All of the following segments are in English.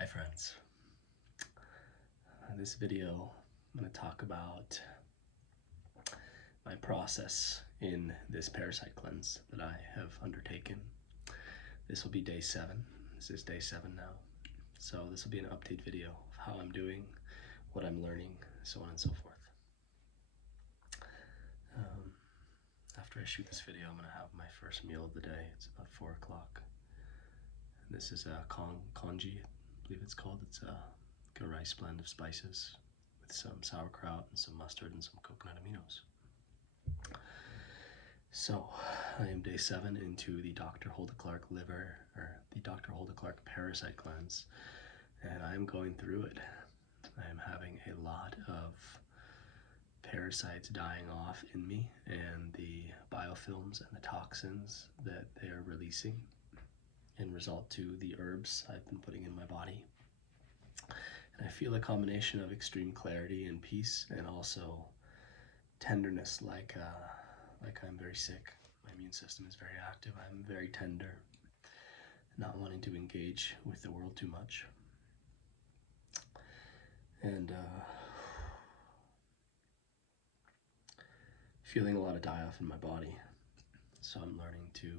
Hi friends. In this video, I'm going to talk about my process in this parasite cleanse that I have undertaken. This will be day 7. This is day 7 now. So this will be an update video of how I'm doing, what I'm learning, so on and so forth. After I shoot this video, I'm going to have my first meal of the day. It's about 4 o'clock. This is a congee, I believe it's called. It's a rice blend of spices with some sauerkraut and some mustard and some coconut aminos. So I am day 7 into the Dr. Holda Clarke Parasite Cleanse, and I am going through it. I am having a lot of parasites dying off in me, and the biofilms and the toxins that they are releasing in result to the herbs I've been putting in my body. And I feel a combination of extreme clarity and peace, and also tenderness, like I'm very sick. My immune system is very active. I'm very tender, not wanting to engage with the world too much. And feeling a lot of die-off in my body. So I'm learning to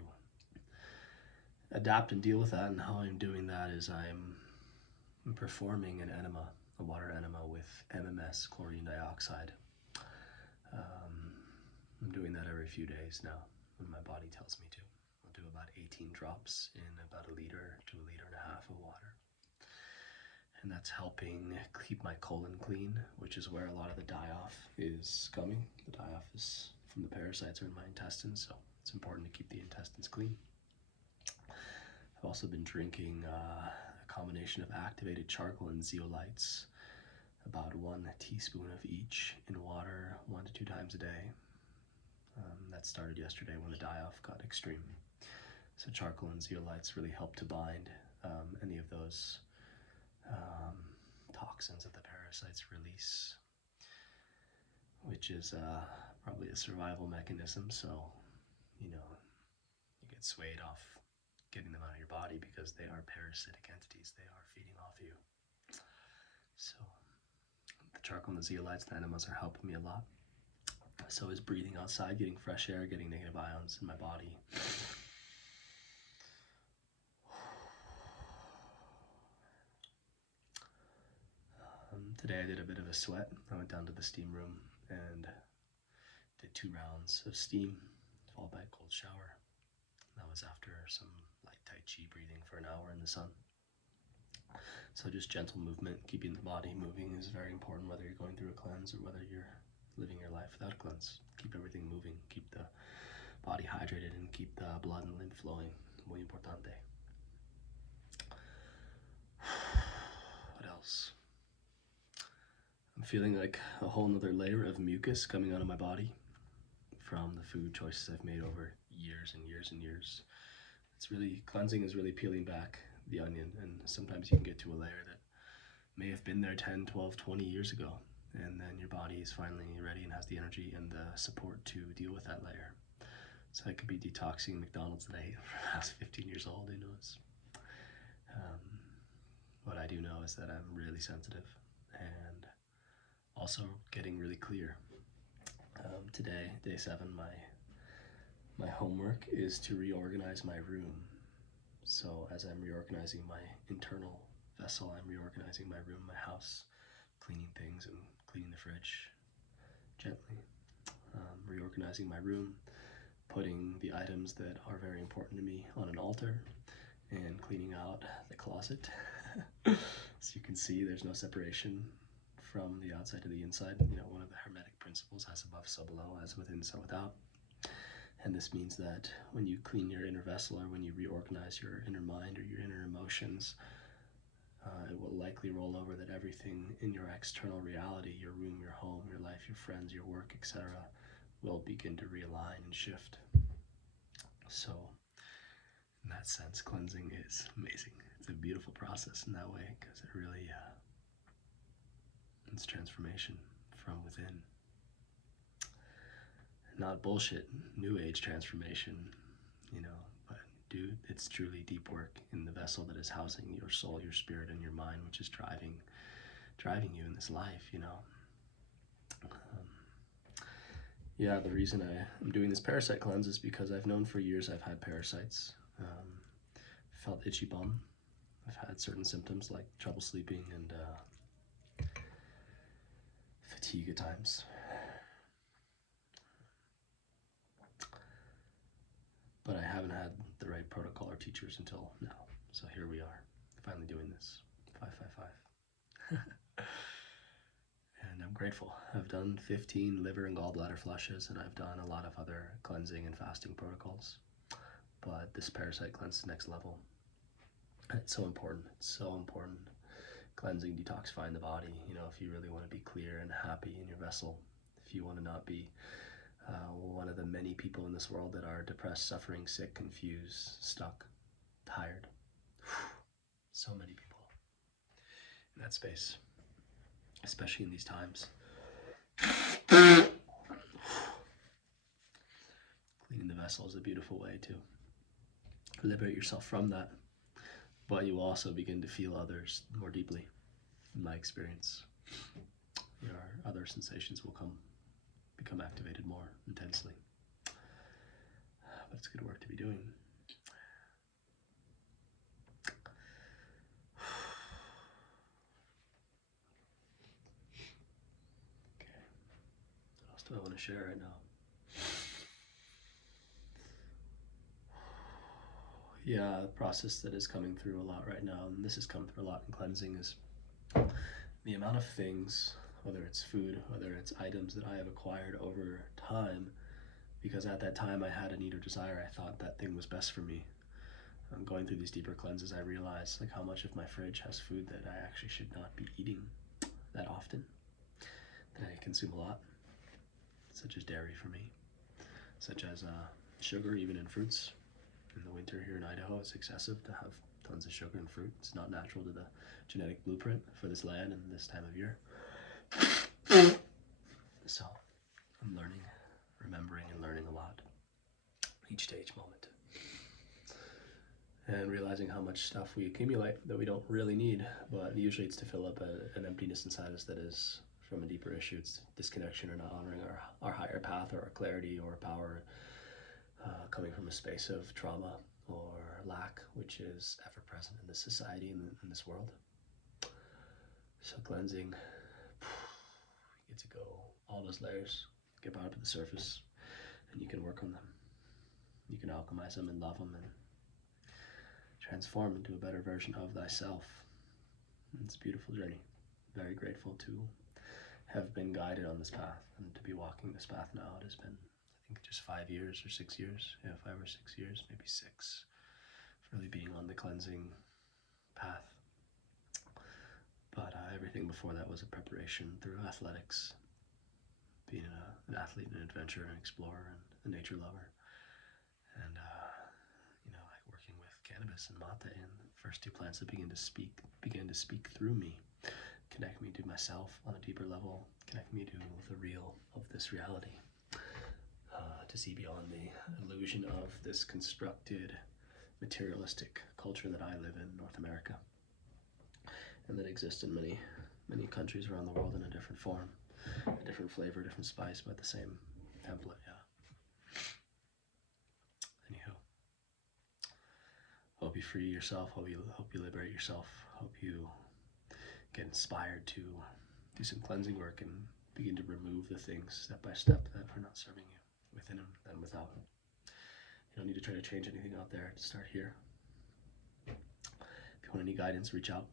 adapt and deal with that, and how I'm doing that is I'm performing an enema, a water enema with MMS, chlorine dioxide. I'm doing that every few days now when my body tells me to. I'll do about 18 drops in about 1 liter to 1.5 liters of water. And that's helping keep my colon clean, which is where a lot of the die-off is coming. The die-off is from the parasites are in my intestines, so it's important to keep the intestines clean. I've also been drinking a combination of activated charcoal and zeolites, about 1 teaspoon of each in water 1 to 2 times a day. That started yesterday when the die-off got extreme. So charcoal and zeolites really help to bind any of those toxins that the parasites release, which is probably a survival mechanism. So, you get swayed off getting them out of your body because they are parasitic entities. They are feeding off you. So the charcoal and the zeolites, the enemas, are helping me a lot. So is breathing outside, getting fresh air, getting negative ions in my body. Today I did a bit of a sweat. I went down to the steam room and did 2 rounds of steam, followed by a cold shower. That was after some light Tai Chi breathing for an hour in the sun. So just gentle movement, keeping the body moving is very important, whether you're going through a cleanse or whether you're living your life without a cleanse. Keep everything moving, keep the body hydrated, and keep the blood and lymph flowing. Muy importante. What else? I'm feeling like a whole nother layer of mucus coming out of my body from the food choices I've made over years and years and years. It's really, cleansing is really peeling back the onion, and sometimes you can get to a layer that may have been there 10, 12, 20 years ago, and then your body is finally ready and has the energy and the support to deal with that layer. So I could be detoxing McDonald's that I ate when I was 15 years old, who knows. What I do know is that I'm really sensitive and also getting really clear. Today, day 7, my homework is to reorganize my room. So as I'm reorganizing my internal vessel, I'm reorganizing my room, my house, cleaning things and cleaning the fridge gently. Reorganizing my room, putting the items that are very important to me on an altar, and cleaning out the closet. As you can see, there's no separation from the outside to the inside. One of the hermetic principles, as above, so below, as within, so without. And this means that when you clean your inner vessel, or when you reorganize your inner mind or your inner emotions, it will likely roll over that everything in your external reality, your room, your home, your life, your friends, your work, etc., will begin to realign and shift. So in that sense, cleansing is amazing. It's a beautiful process in that way, because it really it's transformation from within. Not bullshit, new age transformation, but it's truly deep work in the vessel that is housing your soul, your spirit, and your mind, which is driving you in this life, you know. Yeah, the reason I'm doing this parasite cleanse is because I've known for years I've had parasites. Felt itchy bum. I've had certain symptoms like trouble sleeping and fatigue at times. But I haven't had the right protocol or teachers until now. So here we are, finally doing this. 555. And I'm grateful. I've done 15 liver and gallbladder flushes, and I've done a lot of other cleansing and fasting protocols. But this parasite cleanse is next level. It's so important. It's so important. Cleansing, detoxifying the body. You know, if you really want to be clear and happy in your vessel, if you want to not be one of the many people in this world that are depressed, suffering, sick, confused, stuck, tired. So many people in that space, especially in these times. Cleaning the vessel is a beautiful way to liberate yourself from that, but you also begin to feel others more deeply. In my experience, your other sensations will become activated more intensely. But it's good work to be doing. Okay, what else do I want to share right now? Yeah, the process that is coming through a lot right now, and this has come through a lot in cleansing, is the amount of things, whether it's food, whether it's items that I have acquired over time, because at that time I had a need or desire, I thought that thing was best for me. Going through these deeper cleanses, I realized like how much of my fridge has food that I actually should not be eating that often, that I consume a lot, such as dairy for me, such as sugar, even in fruits. In the winter here in Idaho, it's excessive to have tons of sugar and fruit. It's not natural to the genetic blueprint for this land and this time of year. So I'm learning, remembering and learning a lot each day, each moment. And realizing how much stuff we accumulate that we don't really need, but usually it's to fill up an emptiness inside us that is from a deeper issue. It's disconnection or not honoring our higher path or our clarity or power, coming from a space of trauma or lack, which is ever present in this society and in this world. So cleansing, you get to go all those layers, get brought up to the surface, and you can work on them. You can alchemize them and love them and transform into a better version of thyself. It's a beautiful journey. Very grateful to have been guided on this path and to be walking this path now. It has been, I think, just 5 years or 6 years. Yeah, 5 or 6 years, maybe 6, really being on the cleansing path. But everything before that was a preparation through athletics, being an athlete and an adventurer and explorer and a nature lover. And, like working with cannabis and mate, and the first 2 plants that began to speak through me, connect me to myself on a deeper level, connect me to the real of this reality, to see beyond the illusion of this constructed materialistic culture that I live in North America, and that exists in many, many countries around the world in a different form, a different flavor, different spice, but the same template, yeah. Anywho, hope you free yourself, hope you liberate yourself, hope you get inspired to do some cleansing work and begin to remove the things step by step that are not serving you, within and without. You don't need to try to change anything out there. To start here. If you want any guidance, reach out.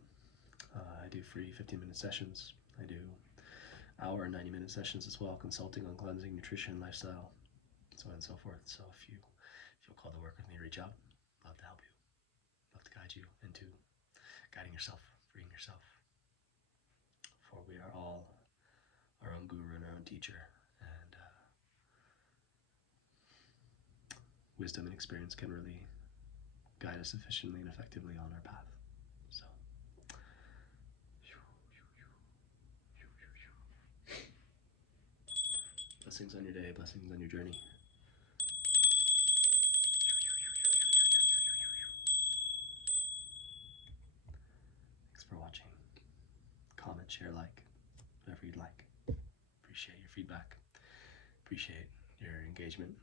I do free 15-minute sessions. I do hour and 90-minute sessions as well, consulting on cleansing, nutrition, lifestyle, so on and so forth. So if you'll call to work with me, reach out. Love to help you. Love to guide you into guiding yourself, freeing yourself. For we are all our own guru and our own teacher, and wisdom and experience can really guide us efficiently and effectively on our path. So, blessings on your day, blessings on your journey. comment, share, like, whatever you'd like. Appreciate your feedback. Appreciate your engagement.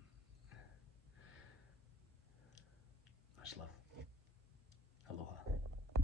Much love.